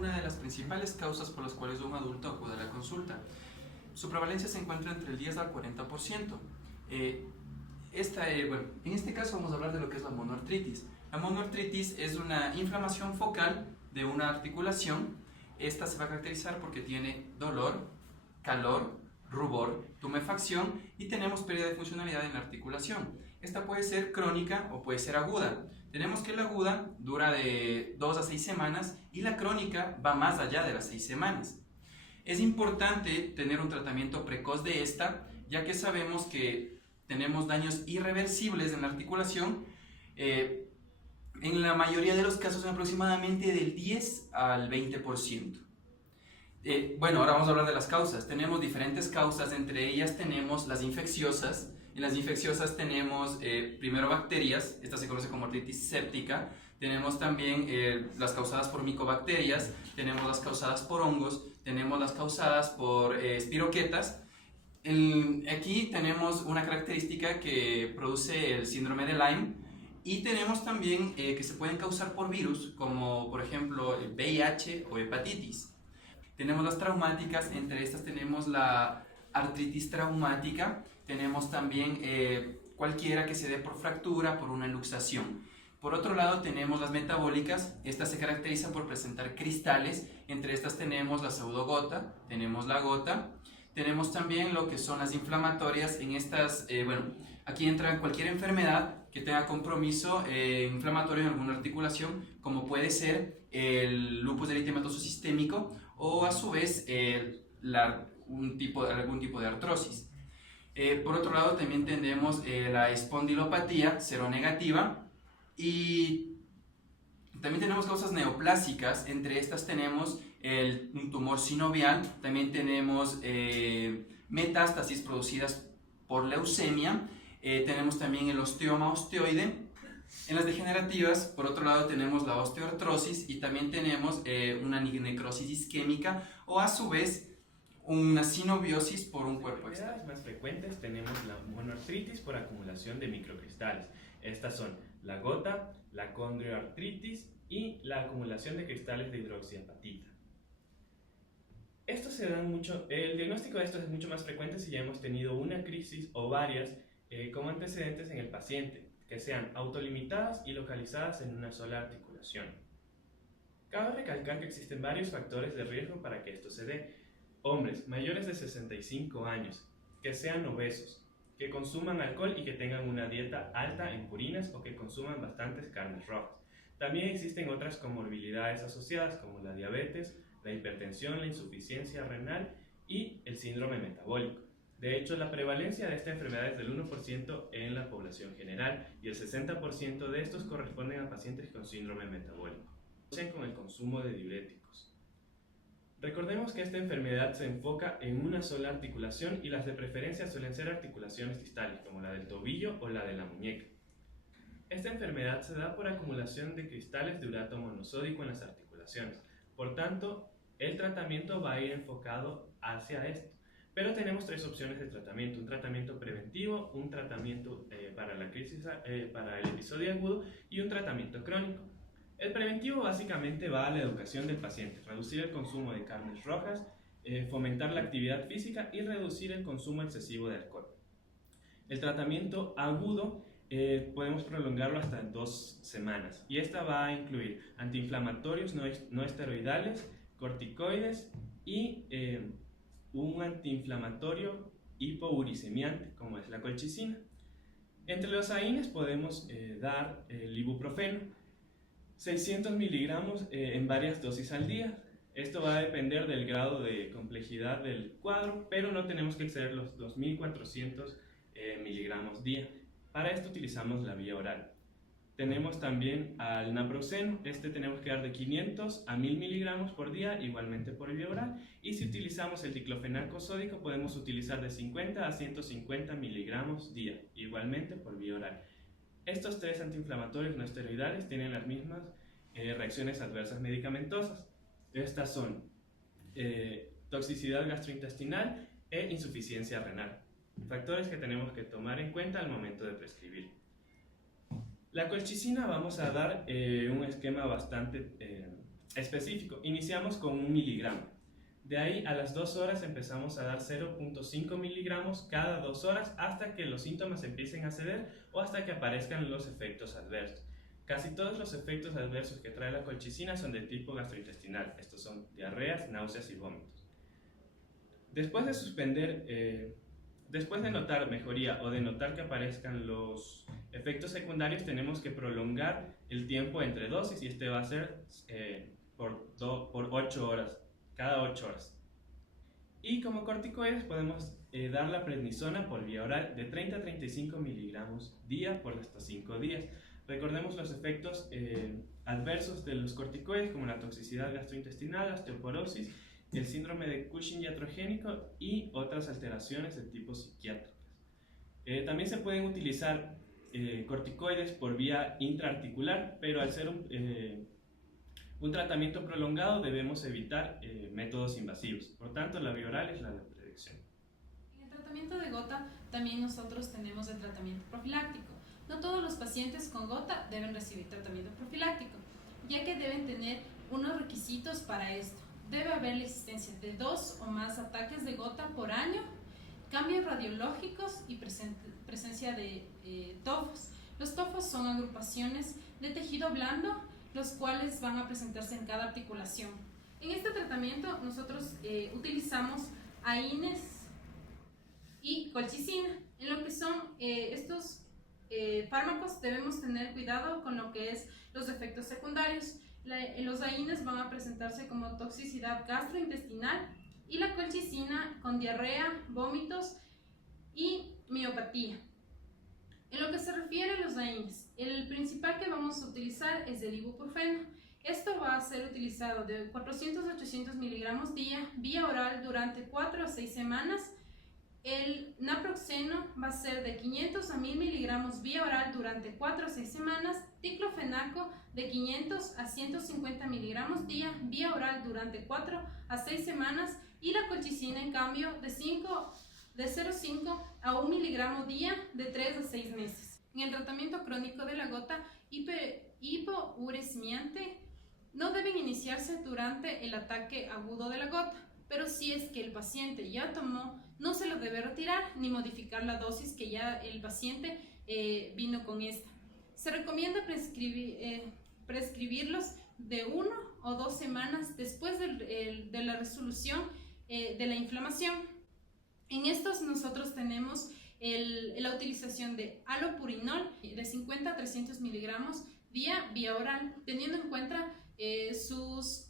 una de las principales causas por las cuales un adulto acude a la consulta. Su prevalencia se encuentra entre el 10 al 40%. En este caso vamos a hablar de lo que es la monoartritis. La monoartritis es una inflamación focal de una articulación. Esta se va a caracterizar porque tiene dolor, calor, rubor, tumefacción y tenemos pérdida de funcionalidad en la articulación. Esta puede ser crónica o puede ser aguda. Tenemos que la aguda dura de 2 a 6 semanas y la crónica va más allá de las 6 semanas. Es importante tener un tratamiento precoz de esta, ya que sabemos que tenemos daños irreversibles en la articulación, en la mayoría de los casos aproximadamente del 10 al 20%. Ahora vamos a hablar de las causas. Tenemos diferentes causas, entre ellas tenemos las infecciosas. En las infecciosas tenemos primero bacterias, esta se conoce como artritis séptica. Tenemos también las causadas por micobacterias, tenemos las causadas por hongos, tenemos las causadas por espiroquetas. Aquí tenemos una característica que produce el síndrome de Lyme y tenemos también que se pueden causar por virus, como por ejemplo el VIH o hepatitis. Tenemos las traumáticas, entre estas tenemos la artritis traumática, tenemos también cualquiera que se dé por fractura, por una luxación. Por otro lado tenemos las metabólicas, estas se caracterizan por presentar cristales, entre estas tenemos la pseudogota, tenemos la gota, tenemos también lo que son las inflamatorias. En estas, aquí entra cualquier enfermedad que tenga compromiso inflamatorio en alguna articulación, como puede ser el lupus eritematoso sistémico o a su vez algún tipo de artrosis. Por otro lado también tenemos la espondilopatía seronegativa y también tenemos causas neoplásicas, entre estas tenemos un tumor sinovial, también tenemos metástasis producidas por leucemia, tenemos también el osteoma osteoide. En las degenerativas, por otro lado, tenemos la osteoartrosis y también tenemos una necrosis isquémica o a su vez una sinoviosis por un cuerpo externo. Las más frecuentes tenemos la monoartritis por acumulación de microcristales. Estas son la gota, la condroartritis y la acumulación de cristales de hidroxiapatita. El diagnóstico de estos es mucho más frecuente si ya hemos tenido una crisis o varias como antecedentes en el paciente, que sean autolimitadas y localizadas en una sola articulación. Cabe recalcar que existen varios factores de riesgo para que esto se dé. Hombres mayores de 65 años, que sean obesos, que consuman alcohol y que tengan una dieta alta en purinas o que consuman bastantes carnes rojas. También existen otras comorbilidades asociadas como la diabetes, la hipertensión, la insuficiencia renal y el síndrome metabólico. De hecho, la prevalencia de esta enfermedad es del 1% en la población general y el 60% de estos corresponden a pacientes con síndrome metabólico. Con el consumo de diuréticos. Recordemos que esta enfermedad se enfoca en una sola articulación y las de preferencia suelen ser articulaciones distales, como la del tobillo o la de la muñeca. Esta enfermedad se da por acumulación de cristales de urato monosódico en las articulaciones. Por tanto, el tratamiento va a ir enfocado hacia esto. Pero tenemos tres opciones de tratamiento: un tratamiento preventivo, un tratamiento para la crisis, para el episodio agudo y un tratamiento crónico. El preventivo básicamente va a la educación del paciente, reducir el consumo de carnes rojas, fomentar la actividad física y reducir el consumo excesivo de alcohol. El tratamiento agudo podemos prolongarlo hasta 2 semanas y esta va a incluir antiinflamatorios no esteroidales, corticoides y un antiinflamatorio hipouricemiante como es la colchicina. Entre los AINES podemos dar el ibuprofeno, 600 miligramos en varias dosis al día. Esto va a depender del grado de complejidad del cuadro, pero no tenemos que exceder los 2400 miligramos día. Para esto utilizamos la vía oral. Tenemos también al naproxeno, tenemos que dar de 500 a 1000 miligramos por día, igualmente por vía oral. Y si utilizamos el diclofenaco sódico, podemos utilizar de 50 a 150 miligramos día, igualmente por vía oral. Estos tres antiinflamatorios no esteroidales tienen las mismas reacciones adversas medicamentosas. Estas son toxicidad gastrointestinal e insuficiencia renal. Factores que tenemos que tomar en cuenta al momento de prescribir. La colchicina vamos a dar un esquema bastante específico. Iniciamos con 1 miligramo. De ahí a las 2 horas empezamos a dar 0.5 miligramos cada 2 horas hasta que los síntomas empiecen a ceder o hasta que aparezcan los efectos adversos. Casi todos los efectos adversos que trae la colchicina son de tipo gastrointestinal. Estos son diarreas, náuseas y vómitos. Después de notar mejoría o de notar que aparezcan los efectos secundarios, tenemos que prolongar el tiempo entre dosis y este va a ser por 8 horas, cada 8 horas. Y como corticoides podemos dar la prednisona por vía oral de 30 a 35 miligramos día por hasta 5 días. Recordemos los efectos adversos de los corticoides como la toxicidad gastrointestinal, la osteoporosis, el síndrome de Cushing iatrogénico y otras alteraciones de tipo psiquiátricas. También se pueden utilizar corticoides por vía intraarticular, pero al ser un tratamiento prolongado debemos evitar métodos invasivos. Por tanto, la vía oral es la de predicción. En el tratamiento de gota también nosotros tenemos el tratamiento profiláctico. No todos los pacientes con gota deben recibir tratamiento profiláctico, ya que deben tener unos requisitos para esto. Debe haber la existencia de 2 o más ataques de gota por año, cambios radiológicos y presencia de tofos. Los tofos son agrupaciones de tejido blando, los cuales van a presentarse en cada articulación. En este tratamiento nosotros utilizamos AINES y colchicina. En lo que son estos fármacos debemos tener cuidado con lo que es los efectos secundarios. Los AINES van a presentarse como toxicidad gastrointestinal y la colchicina con diarrea, vómitos y miopatía. En lo que se refiere a los AINES, el principal que vamos a utilizar es el ibuprofeno. Esto va a ser utilizado de 400 a 800 miligramos día, vía oral durante 4 a 6 semanas. El naproxeno va a ser de 500 a 1000 miligramos vía oral durante 4 a 6 semanas, diclofenaco de 500 a 150 miligramos día, vía oral durante 4 a 6 semanas y la colchicina en cambio de 0,5 a 1 miligramo día de 3 a 6 meses. En el tratamiento crónico de la gota hipouricemiante no deben iniciarse durante el ataque agudo de la gota, pero si es que el paciente ya tomó, no se lo debe retirar ni modificar la dosis que ya el paciente vino con esta. Se recomienda prescribirlos de 1 o 2 semanas después de la resolución de la inflamación. En estos nosotros tenemos la utilización de alopurinol de 50 a 300 miligramos vía oral, teniendo en cuenta sus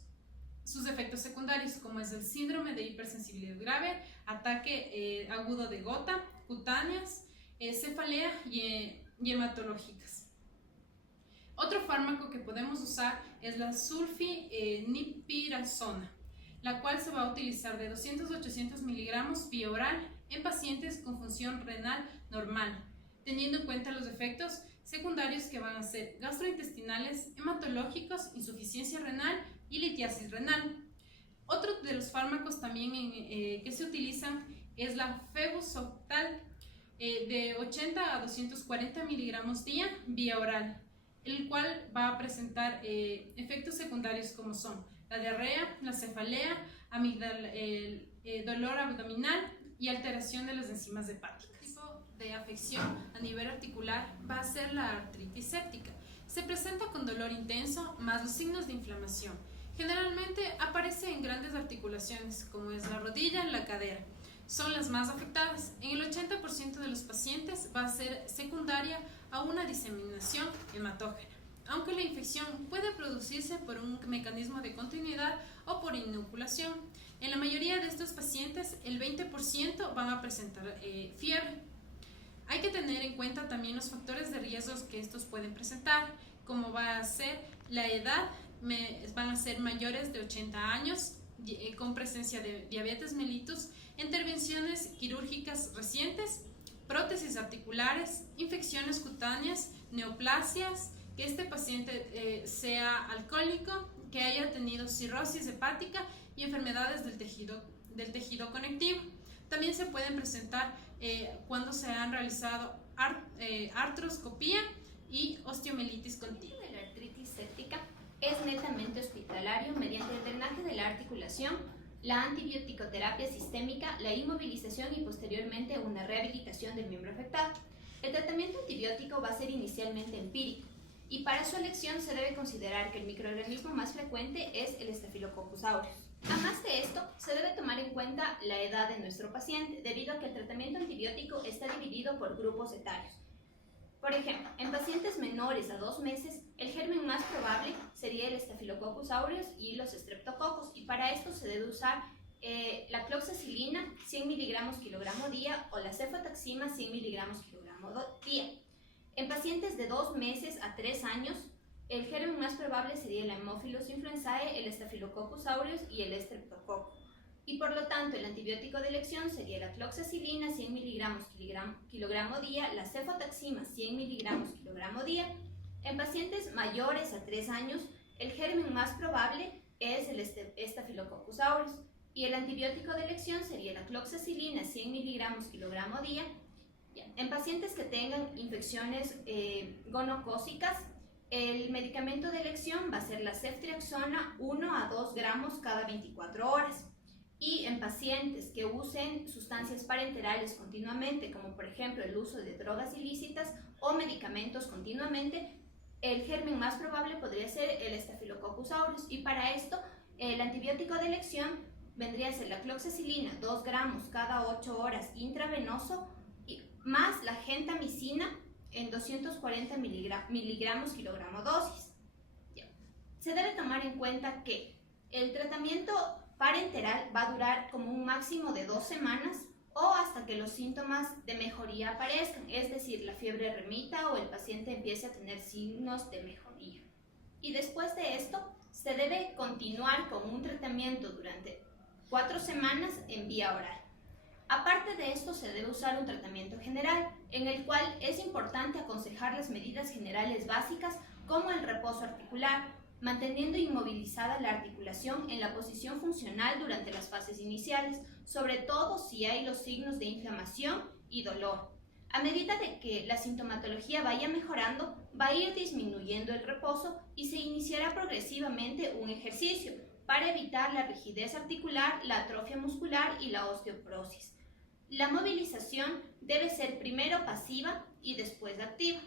efectos secundarios, como es el síndrome de hipersensibilidad grave, ataque agudo de gota, cutáneas, cefalea y hematológicas. Otro fármaco que podemos usar es la sulfinipirazona, la cual se va a utilizar de 200 a 800 miligramos vía oral en pacientes con función renal normal, teniendo en cuenta los efectos secundarios que van a ser gastrointestinales, hematológicos, insuficiencia renal y litiasis renal. Otro de los fármacos también que se utilizan es la febusoxatal de 80 a 240 miligramos día vía oral, el cual va a presentar efectos secundarios como son la diarrea, la cefalea, dolor abdominal y alteración de las enzimas hepáticas. El tipo de afección a nivel articular va a ser la artritis séptica. Se presenta con dolor intenso más los signos de inflamación. Generalmente aparece en grandes articulaciones como es la rodilla y la cadera. Son las más afectadas. En el 80% de los pacientes va a ser secundaria a una diseminación hematógena, aunque la infección puede producirse por un mecanismo de continuidad o por inoculación. En la mayoría de estos pacientes, el 20% van a presentar fiebre. Hay que tener en cuenta también los factores de riesgos que estos pueden presentar, como va a ser la edad, van a ser mayores de 80 años, con presencia de diabetes mellitus, intervenciones quirúrgicas recientes, prótesis articulares, infecciones cutáneas, neoplasias, que este paciente sea alcohólico, que haya tenido cirrosis hepática y enfermedades del tejido conectivo. También se pueden presentar cuando se han realizado artroscopía y osteomielitis continua. La artritis séptica es netamente hospitalaria. hospitalario mediante el drenaje de la articulación, la antibioticoterapia sistémica, la inmovilización y posteriormente una rehabilitación del miembro afectado. El tratamiento antibiótico va a ser inicialmente empírico y para su elección se debe considerar que el microorganismo más frecuente es el Staphylococcus aureus. Además de esto, se debe tomar en cuenta la edad de nuestro paciente, debido a que el tratamiento antibiótico está dividido por grupos etarios. Por ejemplo, en pacientes menores a 2 meses, el germen más probable sería el Staphylococcus aureus y los streptococos, y para esto se debe usar la cloxacilina 100 mg kilogramo día o la cefotaxima 100 mg kilogramo día. En pacientes de 2 meses a 3 años, el germen más probable sería el Haemophilus influenzae, el Staphylococcus aureus y el streptococo. Y por lo tanto, el antibiótico de elección sería la cloxacilina 100 mg kilogramo día, la cefotaxima 100 mg kilogramo día. En pacientes mayores a 3 años, el germen más probable es el Staphylococcus aureus y el antibiótico de elección sería la cloxacilina 100 mg kilogramo día. En pacientes que tengan infecciones gonocócicas, el medicamento de elección va a ser la ceftriaxona 1 a 2 gramos cada 24 horas. Y en pacientes que usen sustancias parenterales continuamente, como por ejemplo el uso de drogas ilícitas o medicamentos continuamente, el germen más probable podría ser el Staphylococcus aureus. Y para esto, el antibiótico de elección vendría a ser la cloxacilina 2 gramos cada 8 horas intravenoso, más la gentamicina en 240 miligramos kilogramo dosis. Se debe tomar en cuenta que el tratamiento parenteral va a durar como un máximo de 2 semanas o hasta que los síntomas de mejoría aparezcan, es decir, la fiebre remita o el paciente empiece a tener signos de mejoría. Y después de esto, se debe continuar con un tratamiento durante 4 semanas en vía oral. Aparte de esto, se debe usar un tratamiento general, en el cual es importante aconsejar las medidas generales básicas como el reposo articular, manteniendo inmovilizada la articulación en la posición funcional durante las fases iniciales, sobre todo si hay los signos de inflamación y dolor. A medida de que la sintomatología vaya mejorando, va a ir disminuyendo el reposo y se iniciará progresivamente un ejercicio para evitar la rigidez articular, la atrofia muscular y la osteoporosis. La movilización debe ser primero pasiva y después activa.